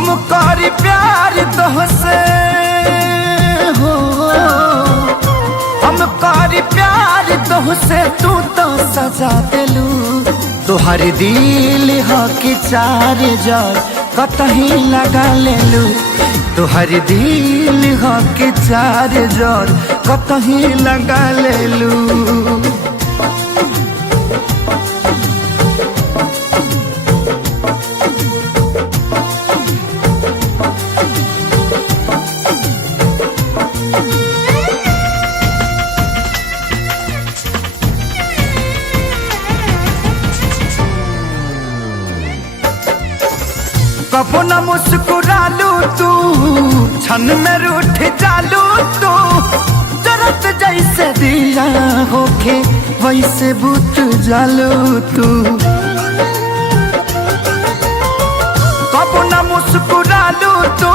हम करी प्यार तोहसे हो, हम करी प्यार तोहसे, तू तो सजा दिलू। तोहर दिल हो कि चार जार कतही लगा लेलू। तोहर दिल हो कि चार जार कतही लगा लेलू। कबो न मुस्कुरालू तू, क्षण में रूठ जालू तू। जरत जैसे दिया होके वैसे बुत जालू तू। कबो न मुस्कुरालू तू,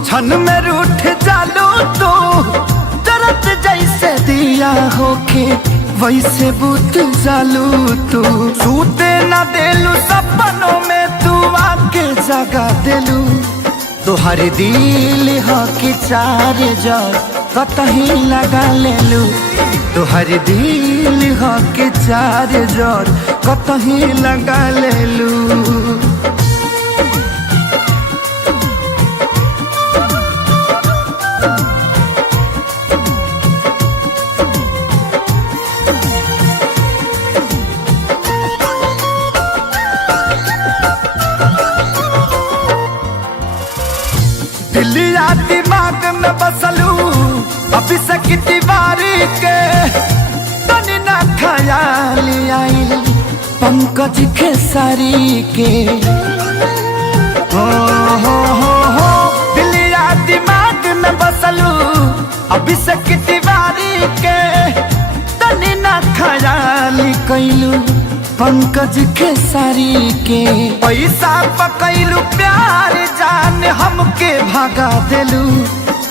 क्षण में रूठ जालू तू। जरत जैसे दिया होके वैसे बुत जालू तू। सूते न देलू सपनों में तू आके जगा दिलू। तोहर दिल हो कि चार जार कतही लगा लेलू। तोहर दिल हो कि चार जार कतही लगा लेलू। दिलिया दिमाग में बसलू अभी से दीवारी के। तनी ना ख्याल आइल पंकज खेसारी के। हो दिलिया दिमाग में बसलू अभी से दीवारी के। तनी ना ख्याल कैलू पंकज खेसारी के। पैसा पकैलू प्यार जान हमके भगा दिलू।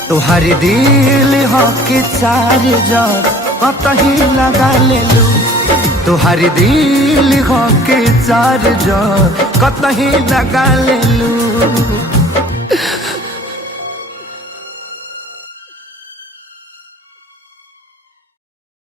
तोहर दिल हो कि चार जार कतही लगा लेलू। तोहर दिल हो कि चार जार कतही लगा लेलू।